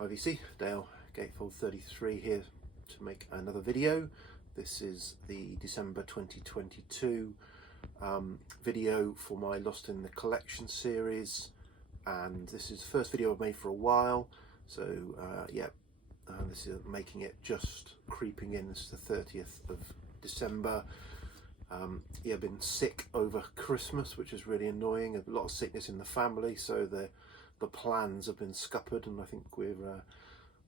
IVC, Dale Gatefold 33 here to make another video. This is the December 2022 video for my Lost in the Collection series, and this is the first video I've made for a while, so this is making it just creeping in. This is the 30th of December. I've been sick over Christmas, which is really annoying. A lot of sickness in the family, so the plans have been scuppered, and I think we're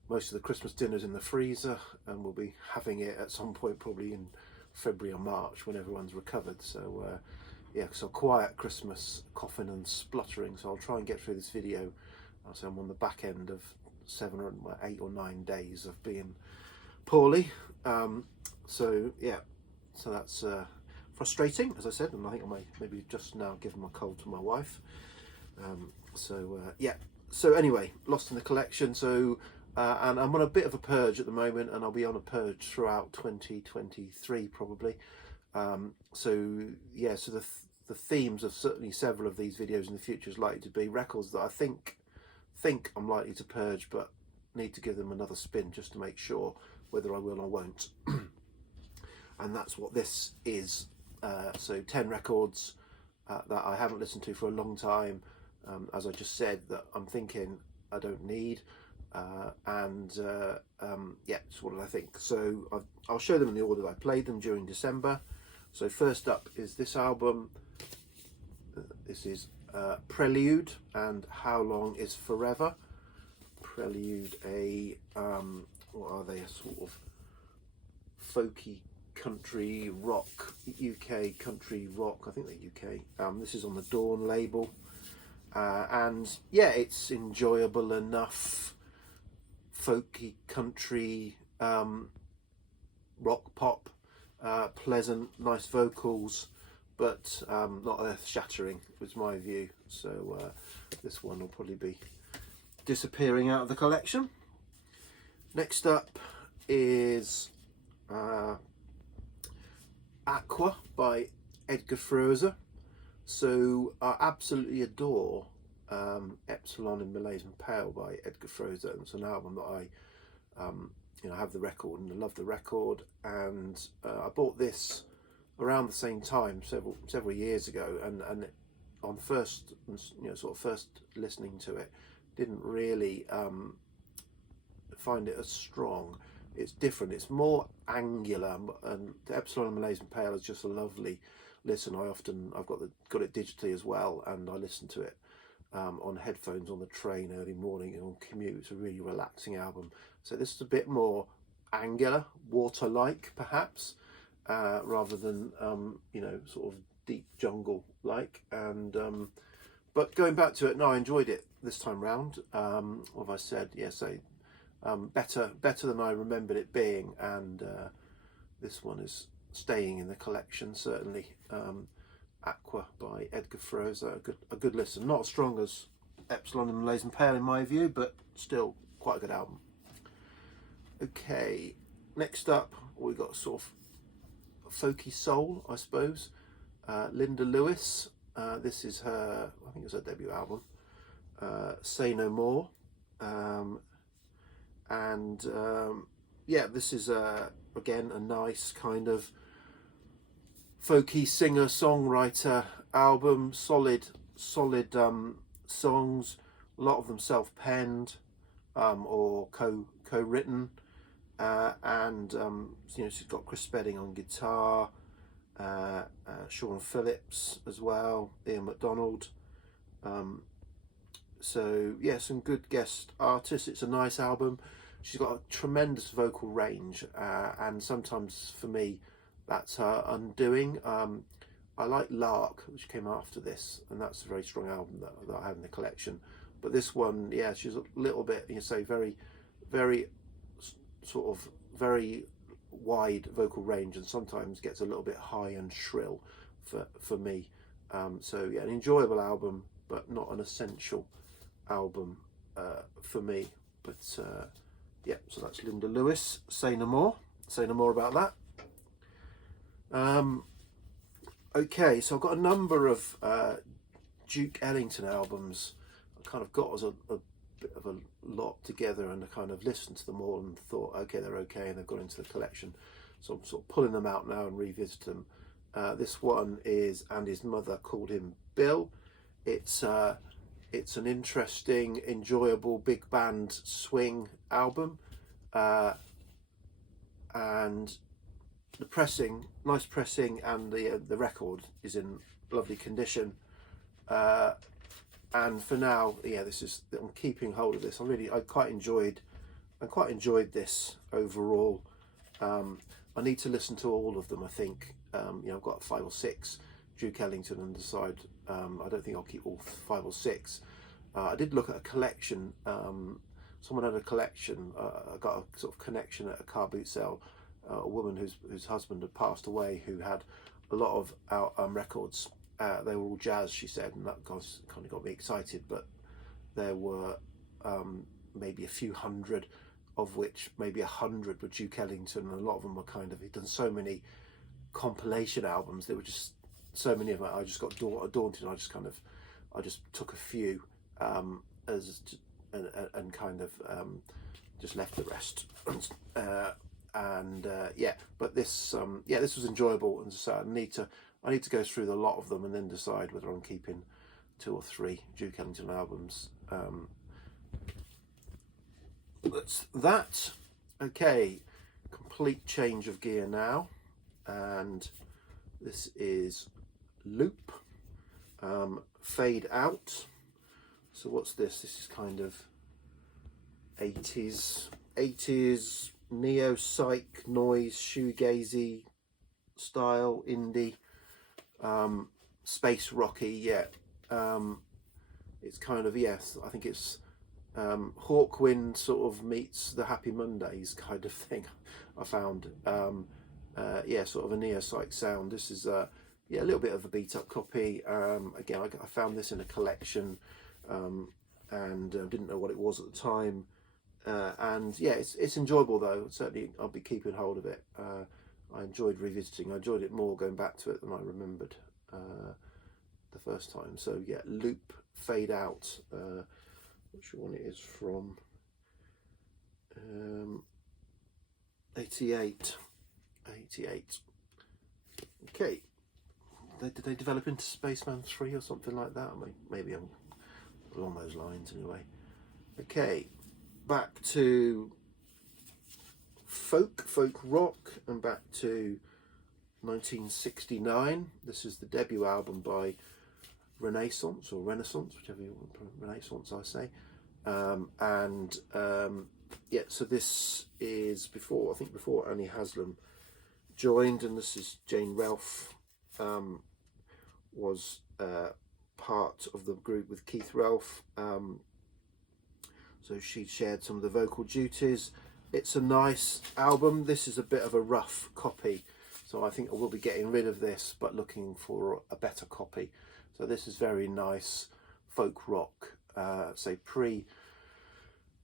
most of the Christmas dinner's in the freezer, and we'll be having it at some point probably in February or March when everyone's recovered. So so quiet Christmas, coughing and spluttering, so I'll try and get through this video. So I'm on the back end of 7 or 8 or 9 days of being poorly, so that's frustrating, as I said, and I think I may maybe just now given my cold to my wife. So anyway, Lost in the Collection. So and I'm on a bit of a purge at the moment, and I'll be on a purge throughout 2023 probably. So the themes of certainly several of these videos in the future is likely to be records that I think I'm likely to purge, but need to give them another spin just to make sure whether I will or won't. And that's what this is. So 10 records that I haven't listened to for a long time, as I just said, that I'm thinking I don't need, so what did I think? So I'll show them in the order that I played them during December. So first up is this album. This is Prelude and How Long Is Forever. Prelude, what are they, a sort of folky country rock, UK country rock, I think they're UK. This is on the Dawn label, and it's enjoyable enough, folky country, rock pop, pleasant, nice vocals, but not earth-shattering was my view. So this one will probably be disappearing out of the collection. Next up is Aqua by Edgar Froese. So I absolutely adore Epsilon in Malaise and Pale by Edgar Froese. It's an album that I have the record, and I love the record, and I bought this around the same time several years ago, and on first listening to it, didn't really find it as strong. It's different, it's more angular, and the Epsilon and Malaise and Pale is just a lovely listen. I've got it digitally as well, and I listen to it on headphones on the train early morning and on commute. It's a really relaxing album. So this is a bit more angular, water-like perhaps, rather than sort of deep jungle like. And but going back to it, no, I enjoyed it this time round. What have I said? Better than I remembered it being, and this one is staying in the collection certainly. Aqua by Edgar Froese, a good listen. Not as strong as Epsilon and Malaise and Pale in my view, but still quite a good album. Okay, next up we got sort of folky soul, I suppose. Linda Lewis. This is her, I think it's her debut album. Say No More. This is again a nice kind of folky singer-songwriter album. Solid songs, a lot of them self-penned or co-written, she's got Chris Spedding on guitar, Sean Phillips as well, Ian McDonald. Some good guest artists. It's a nice album. She's got a tremendous vocal range, and sometimes for me that's her undoing. I like Lark, which came after this, and that's a very strong album that I have in the collection. But this one, she's a little bit, very, very sort of very wide vocal range, and sometimes gets a little bit high and shrill for me. An enjoyable album, but not an essential album for me. But so that's Linda Lewis. Say No More. Say no more about that. Okay, so I've got a number of Duke Ellington albums I kind of got as a bit of a lot together, and I kind of listened to them all and thought, okay, they're okay, and they've gone into the collection. So I'm sort of pulling them out now and revisit them. This one is And His Mother Called Him Bill. It's an interesting, enjoyable big band swing album, and the pressing, nice pressing, and the record is in lovely condition. And for now, yeah, I'm keeping hold of this. I quite enjoyed this overall. I need to listen to all of them. I think I've got 5 or 6 Duke Ellington, and decide. I don't think I'll keep all 5 or 6. I did look at a collection. Someone had a collection. I got a sort of connection at a car boot sale. A woman whose husband had passed away, who had a lot of records. They were all jazz, she said, and that kind of got me excited. But there were maybe a few hundred, of which maybe 100 were Duke Ellington, and a lot of them were he'd done so many compilation albums. There were just so many of them. I just got daunted. I just took a few just left the rest. But this was enjoyable, and so I need to go through a lot of them and then decide whether I'm keeping 2 or 3 Duke Ellington albums. That's that. Okay, complete change of gear now, and this is Loop, Fade Out. So what's this? This is kind of 80s neo-psych noise, shoegazy style, indie, space rocky. Yeah, it's kind of, yes, I think it's Hawkwind sort of meets the Happy Mondays kind of thing. I found sort of a neo-psych sound. This is a little bit of a beat up copy. Again, I found this in a collection, and didn't know what it was at the time. And yeah, it's enjoyable though. Certainly I'll be keeping hold of it. I enjoyed revisiting. I enjoyed it more going back to it than I remembered the first time. So yeah, Loop, Fade Out. Not sure when it is from. 88. Okay. Did they develop into Spaceman 3 or something like that? Maybe I'm along those lines anyway. Okay, back to folk rock, and back to 1969. This is the debut album by Renaissance, or Renaissance, whichever you want, Renaissance I say. So this is before Annie Haslam joined, and this is Jane Ralph was part of the group with Keith Ralph, so she shared some of the vocal duties. It's a nice album. This is a bit of a rough copy, so I think I will be getting rid of this but looking for a better copy. So this is very nice folk rock, say pre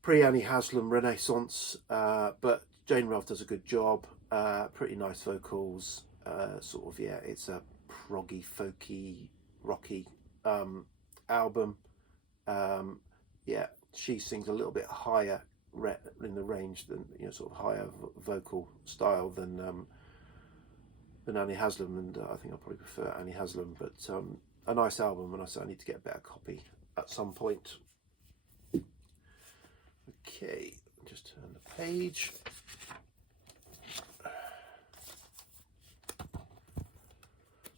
Annie Haslam Renaissance, but Jane Ralph does a good job. Pretty nice vocals, it's a proggy, folky, rocky album. She sings a little bit higher in the range than, sort of higher vocal style than Annie Haslam, and I think I probably prefer Annie Haslam, but a nice album, and I need to get a better copy at some point. Okay, just turn the page.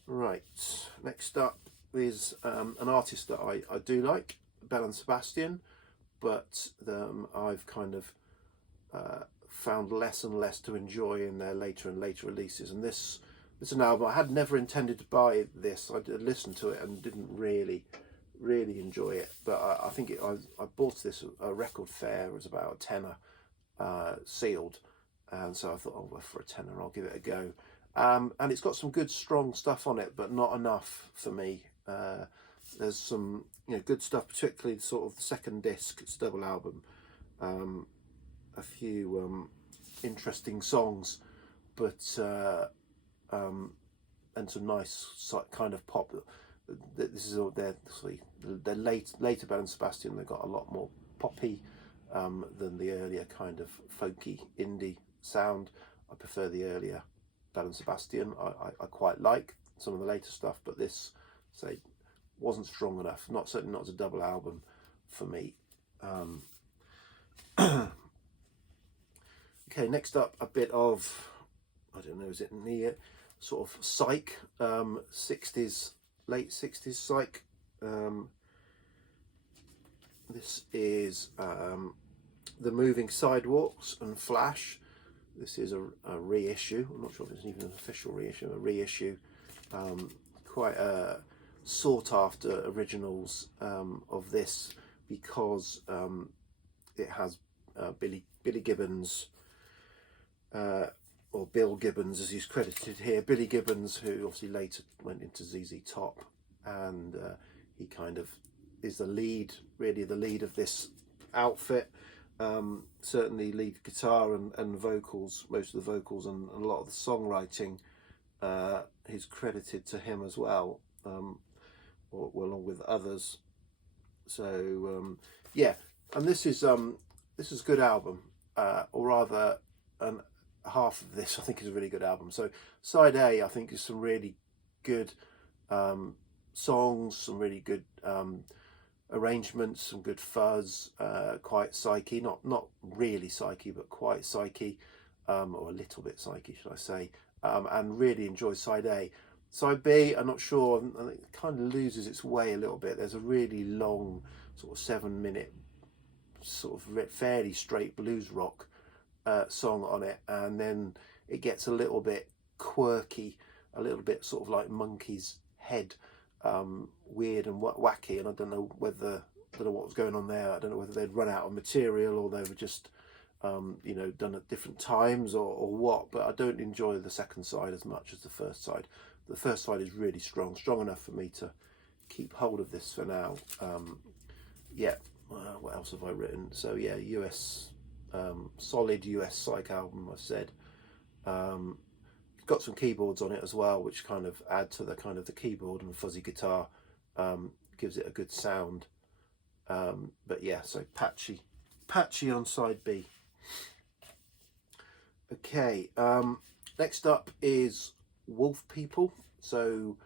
Right, next up is an artist that I do like, Belle and Sebastian, but I've kind of found less and less to enjoy in their later and later releases. And this is an album I had never intended to buy. This I did listen to it and didn't really enjoy it, but I think I bought this at a record fair. It was about a tenner, sealed, and so I thought, oh, for a tenner I'll give it a go. And it's got some good strong stuff on it, but not enough for me. There's some good stuff, particularly sort of the second disc. It's a double album, a few interesting songs, but and some nice kind of pop. This is all their later Belle and Sebastian. They've got a lot more poppy than the earlier kind of folky indie sound. I prefer the earlier Belle and Sebastian. I quite like some of the later stuff, but this, say, wasn't strong enough. Certainly not as a double album for me. Okay, next up, a bit of, I don't know, is it near sort of psych, 60s, late 60s psych. This is The Moving Sidewalks and Flash. This is a reissue. I'm not sure if it's even an official reissue, a reissue. Quite sought after originals of this, because it has Billy Gibbons, or Bill Gibbons as he's credited here. Billy Gibbons, who obviously later went into ZZ Top, and he kind of is the lead, really the lead of this outfit. Certainly lead guitar and vocals, most of the vocals and a lot of the songwriting is credited to him as well, or along with others. So yeah, and this is a good album, or rather, half of this I think is a really good album. So side A, I think, is some really good songs, some really good arrangements, some good fuzz, quite psyche, not really psyche, but quite psyche, or a little bit psyche, should I say, and really enjoy side A. Side B, I'm not sure, and it kind of loses its way a little bit. There's a really long, sort of 7-minute, sort of fairly straight blues rock song on it, and then it gets a little bit quirky, a little bit sort of like Monkey's Head, weird and wacky, and I don't know what was going on there. I don't know whether they'd run out of material or they were just you know, done at different times or what, but I don't enjoy the second side as much as the first side. The first side is really strong enough for me to keep hold of this for now. Yeah, what else have I written? So yeah, US solid US psych album, I said. Got some keyboards on it as well, which kind of add to the kind of the keyboard and fuzzy guitar, gives it a good sound. But yeah, so patchy on side B. Okay, next up is Wolf People. So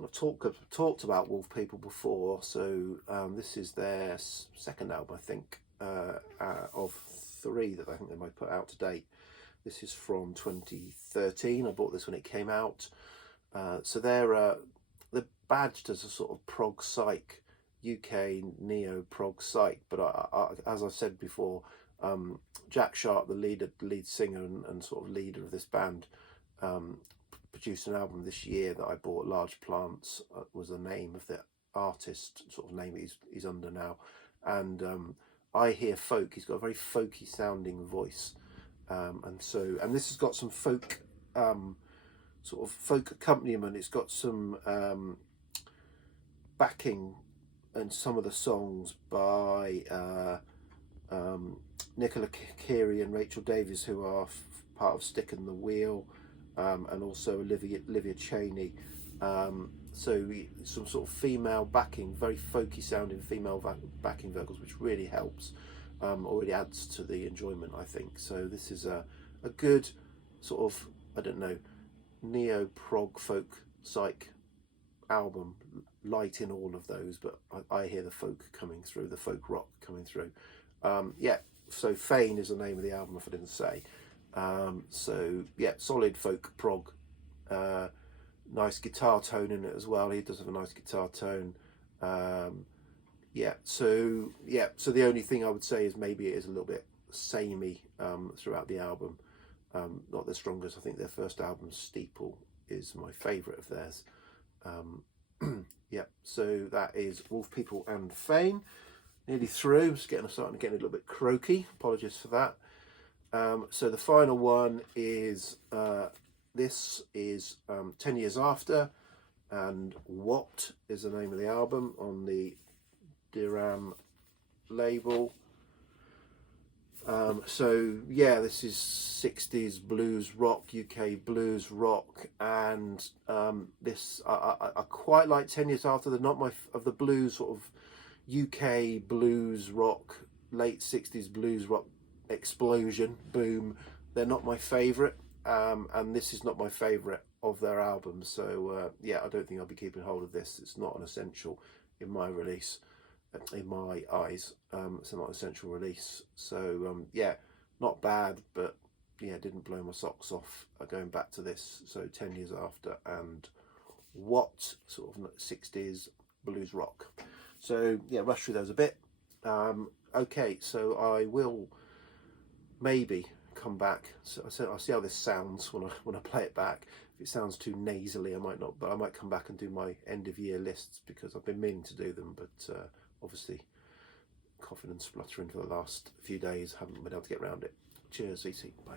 I've talked about Wolf People before. So this is their second album, I think, of 3 that I think they might put out to date. This is from 2013. I bought this when it came out. So they're badged as a sort of prog psych, UK neo prog psych. But as I said before, Jack Sharp, the lead singer and sort of leader of this band, produced an album this year that I bought. Large Plants was the name of the artist, sort of name he's under now. And I hear folk. He's got a very folky sounding voice. And this has got some folk, sort of folk accompaniment. It's got some backing and some of the songs by Nicola Carey and Rachel Davies, who are part of Stick and the Wheel, and also Olivia Cheney. So some sort of female backing, very folky sounding female backing vocals, which really helps. Already adds to the enjoyment, I think. So this is a good sort of, I don't know, neo prog folk psych album, light in all of those, but I hear the folk coming through, the folk rock coming through. Yeah, so Fane is the name of the album, if I didn't say. So yeah, solid folk prog, nice guitar tone in it as well. He does have a nice guitar tone. Yeah, so the only thing I would say is maybe it is a little bit samey throughout the album. Not the strongest. I think their first album, Steeple, is my favourite of theirs. Yeah, so that is Wolf People and Fane. Nearly through. Starting to get a little bit croaky. Apologies for that. So the final one is this is 10 Years After, and What is the name of the album on the Diram label. So yeah, this is 60s blues rock, UK blues rock, and this I quite like 10 Years After. They're not of the blues sort of UK blues rock late 60s blues rock explosion, boom. They're not my favourite, and this is not my favourite of their albums. So yeah, I don't think I'll be keeping hold of this. It's not an essential in my release, in my eyes. It's not an essential release. So yeah, not bad, but yeah, didn't blow my socks off going back to this. So 10 years after, and what sort of 60s blues rock. So yeah, rush through those a bit. Okay, so I will maybe come back. So I'll see how this sounds when I play it back. If it sounds too nasally, I might not, but I might come back and do my end of year lists, because I've been meaning to do them, but obviously coughing and spluttering for the last few days, haven't been able to get around it. Cheers, EC, bye.